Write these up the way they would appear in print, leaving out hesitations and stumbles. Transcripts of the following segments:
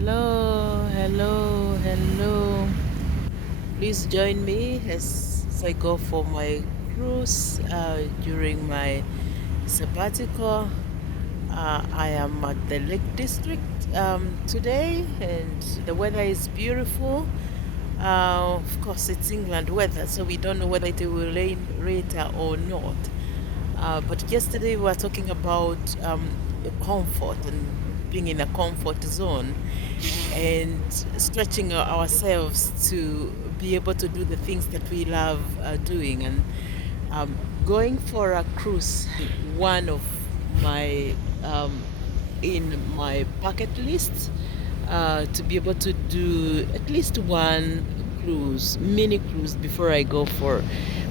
Hello, hello, hello. Please join me as I go for my cruise during my sabbatical. I am at the Lake District today, and the weather is beautiful. Of course, it's England weather, so we don't know whether it will rain later or not. But yesterday we were talking about comfort and being in a comfort zone and stretching ourselves to be able to do the things that we love doing. And going for a cruise, one of my in my bucket list to be able to do at least one cruise, mini cruise before I go for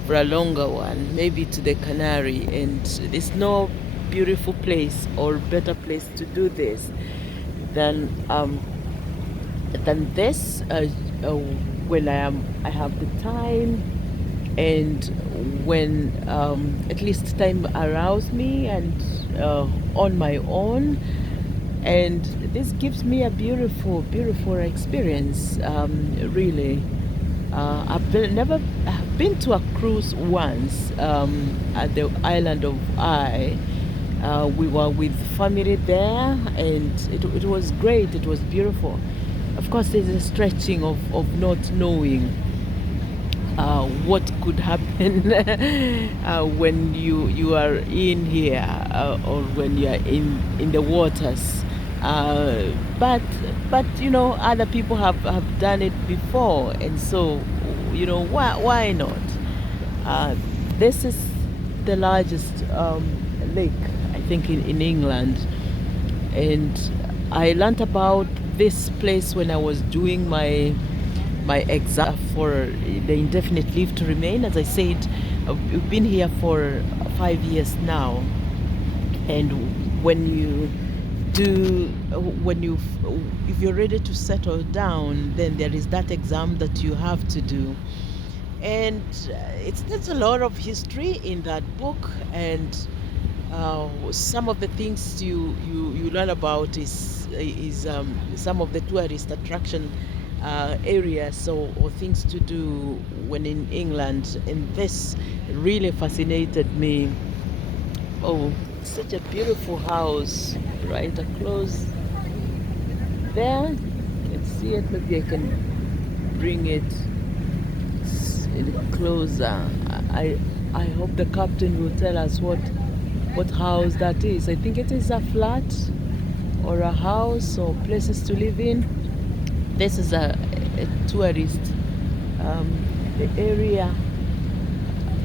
a longer one, maybe to the Canary. And there's no beautiful place or better place to do this than this when I have the time and when at least time allows me and on my own, and this gives me a beautiful experience, really. I've been to a cruise once at the island of we were with family there, and it was great. It was beautiful. Of course, there's a stretching of not knowing what could happen when you are in here or when you are in the waters. Uh, but other people have done it before, and so why not? Uh, this is the largest lake, I think, in England, and I learned about this place when I was doing my exam for the indefinite leave to remain. As I said, we've been here for 5 years now, and when you if you're ready to settle down, then there is that exam that you have to do, and there's a lot of history in that book, and some of the things you learn about is some of the tourist attraction areas or things to do when in England, and this really fascinated me. Oh, such a beautiful house, right close there. Let's see it. Maybe I can bring it closer. I hope the captain will tell us what house that is. I think it is a flat or a house or places to live in. This is a tourist the area.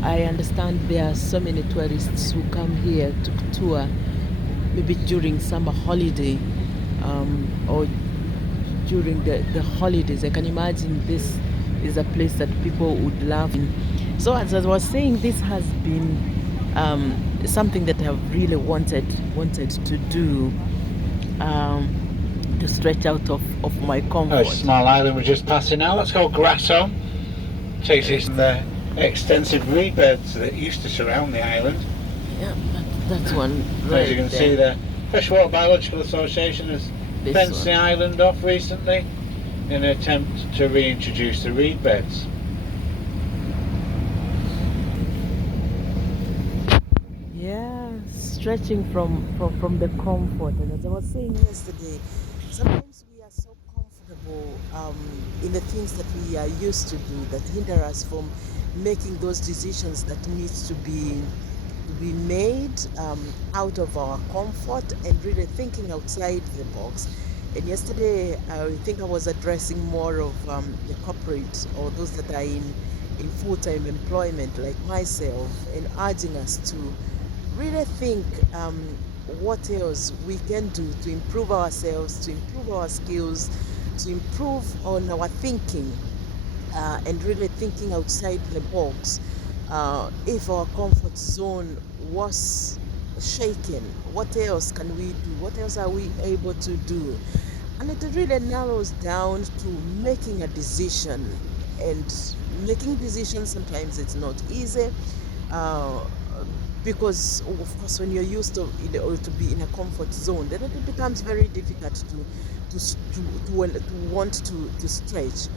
I understand there are so many tourists who come here to tour, maybe during summer holiday or during the holidays. I can imagine this is a place that people would love. So as I was saying, this has been something that I've really wanted to do, to stretch out of my A comfort. small island we're just passing now. Let's go Grasso. Takes us in the extensive reed beds that used to surround the island. Yeah, that's one As you right can see, there. the Freshwater Biological Association has This fenced the one. island off recently in an attempt to reintroduce the reed beds. Yeah, stretching from the comfort. And as I was saying yesterday, sometimes we are so comfortable in the things that we are used to do that hinder us from making those decisions that needs to be made out of our comfort and really thinking outside the box. And yesterday, I think I was addressing more of the corporate or those that are in full-time employment like myself, and urging us to really think what else we can do to improve ourselves, to improve our skills, to improve on our thinking, and really thinking outside the box. If our comfort zone was shaken, what else can we do? What else are we able to do? And it really narrows down to making a decision. And making decisions, sometimes it's not easy. Uh, because of course when you're used to or to be in a comfort zone, then it becomes very difficult to want to stretch.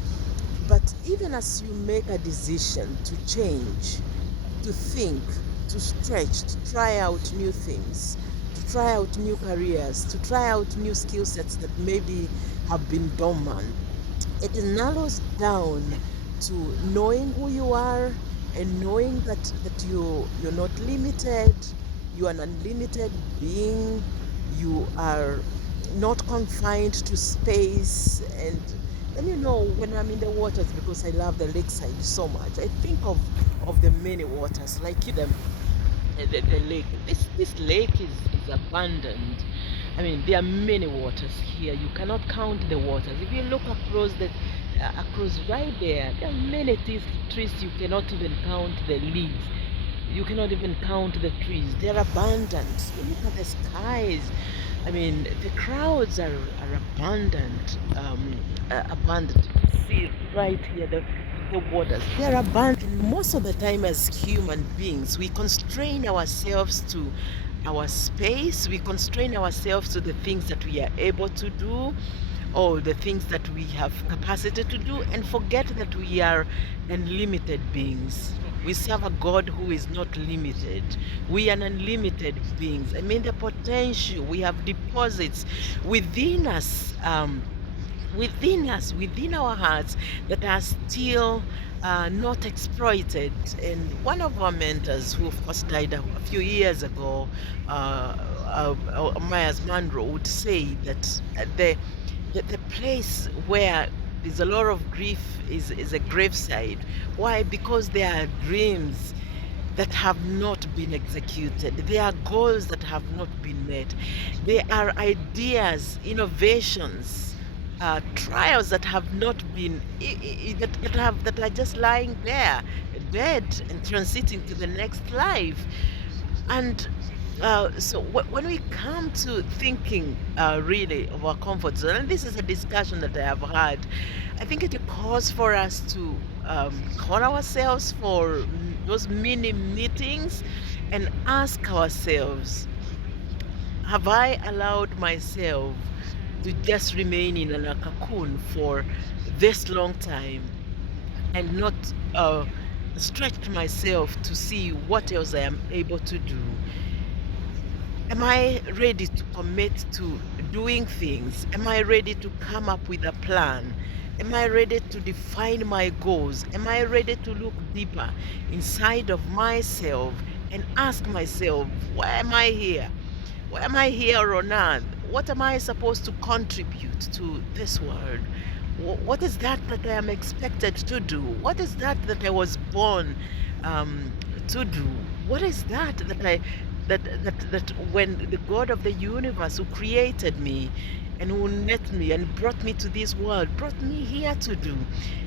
But even as you make a decision to change, to think, to stretch, to try out new things, to try out new careers, to try out new skill sets that maybe have been dormant, it narrows down to knowing who you are and knowing that you're not limited, you are an unlimited being, you are not confined to space. And then, when I'm in the waters, because I love the lakeside so much, I think of the many waters, like the lake. This lake is abundant. I mean, there are many waters here. You cannot count the waters. If you look across across right there are many trees. You cannot even count the leaves. You cannot even count the trees. They're abundant. You look at the skies. I mean, the clouds are abundant. Abundant. You can see right here the waters. They're abundant. And most of the time, as human beings, we constrain ourselves to our space. We constrain ourselves to the things that we are able to do, or the things that we have capacity to do, and forget that we are unlimited beings. We serve a God who is not limited. We are unlimited beings. I mean, the potential, we have deposits within us. Within our hearts, that are still not exploited. And one of our mentors, who of course died a few years ago, Myers Monroe, would say that the place where there's a lot of grief is a graveside. Why? Because there are dreams that have not been executed. There are goals that have not been met. There are ideas, innovations, trials that have not been that are just lying there, dead, and transiting to the next life. And so when we come to thinking really of our comfort zone, and this is a discussion that I have had, I think it calls for us to call ourselves for those mini meetings and ask ourselves, have I allowed myself to just remain in a cocoon for this long time and not stretch myself to see what else I am able to do? Am I ready to commit to doing things? Am I ready to come up with a plan? Am I ready to define my goals? Am I ready to look deeper inside of myself and ask myself, why am I here? Why am I here on earth? What am I supposed to contribute to this world? What is that I am expected to do? What is that I was born to do? What is that when the God of the universe, who created me and who knit me and brought me to this world, brought me here to do?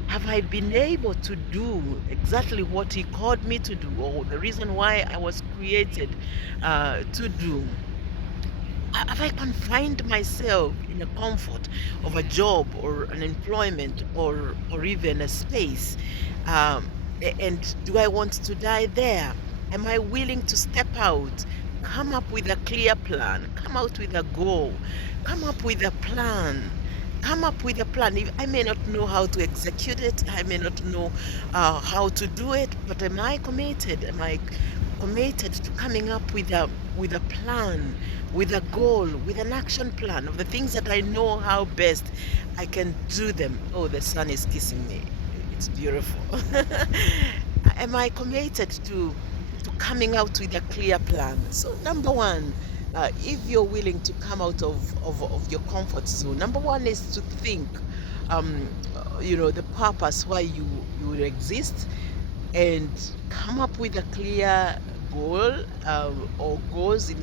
Have I been able to do exactly what He called me to do, or the reason why I was created to do? Have I confined myself in the comfort of a job or an employment, or even a space? And do I want to die there? Am I willing to step out, come up with a clear plan, come out with a goal, come up with a plan? Come up with a plan. I may not know how to execute it, I may not know how to do it, but am I committed? Am I committed to coming up with a plan, with a goal, with an action plan of the things that I know how best I can do them? Oh, the sun is kissing me. It's beautiful. Am I committed to coming out with a clear plan? So number one, if you're willing to come out of your comfort zone, number one is to think, the purpose why you exist, and come up with a clear goal, or goals in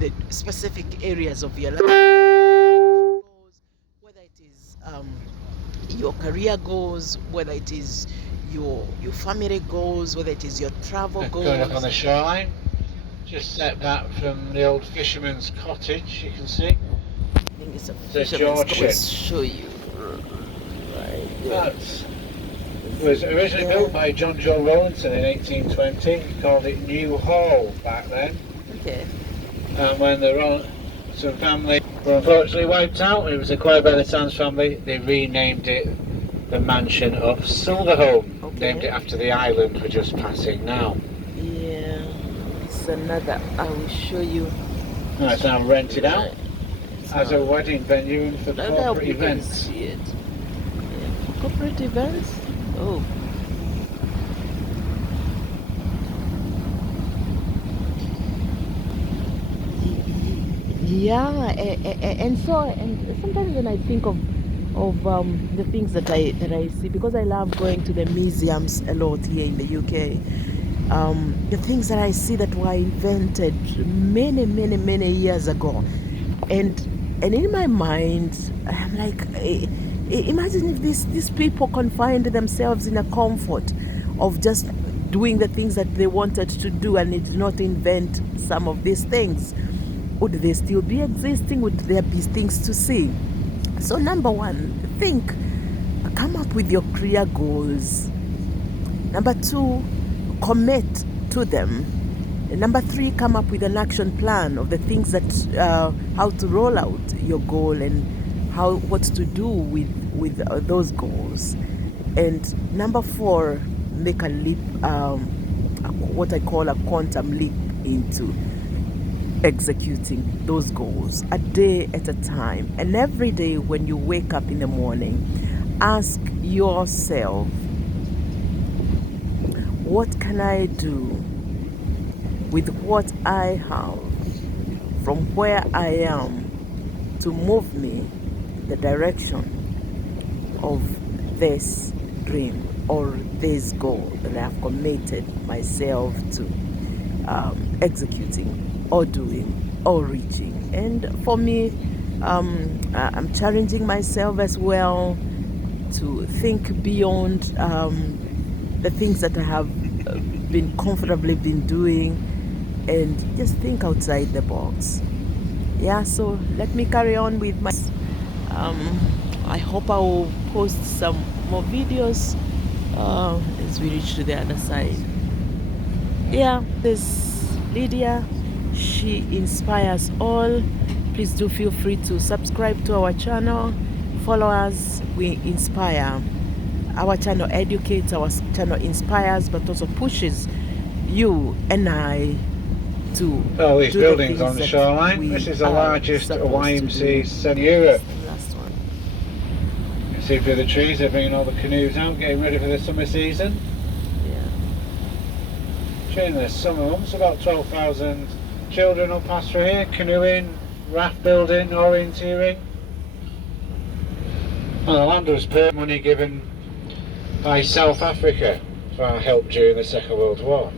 the specific areas of your life. Goals, whether it is your career goals, whether it is your family goals, whether it is your travel goals. Going up on the shoreline, just set back from the old fisherman's cottage, you can see. I think it's a fisherman's cottage. Show you right there. That's was originally Yeah. built by John Joe Rowlinson in 1820. He called it New Hall back then. Okay. And when the some family were unfortunately wiped out, it was acquired by the Sands family, they renamed it the Mansion of Silverholme, named it Okay. after the island we're just passing now. Yeah. It's another. I will show you. Now it's now rented out Right. as a wedding venue and for Let me help corporate you guys events. see it. Yeah. Corporate events. Oh. Yeah, and sometimes when I think of the things that I see, because I love going to the museums a lot here in the UK. The things that I see that were invented many years ago, and in my mind, I'm like, imagine if these people confined themselves in a comfort of just doing the things that they wanted to do and did not invent some of these things. Would they still be existing? Would there be things to see? So, number one, think, come up with your career goals. Number two, commit to them. And number three, come up with an action plan of the things that, how to roll out your goal and what to do with those goals. And number four, make a leap, what I call a quantum leap into executing those goals a day at a time. And every day when you wake up in the morning, ask yourself, what can I do with what I have from where I am to move me the direction of this dream or this goal that I have committed myself to executing or doing or reaching. And for me, I'm challenging myself as well to think beyond the things that I have been comfortably been doing, and just think outside the box. Yeah, so let me carry on with my I hope I will post some more videos as we reach to the other side. Yeah, this Lydia, she inspires all. Please do feel free to subscribe to our channel, follow us. We inspire. Our channel educates, our channel inspires, but also pushes you and I to All these do the buildings on things the that shoreline. This we is the are largest supposed to do. YMCA set in Europe. That's the last one. You can see through the trees, they're bringing all the canoes out, getting ready for the summer season. Yeah. During the summer months, about 12,000 children will pass through here, canoeing, raft building, orienteering. And the land was money given by South Africa for our help during the Second World War.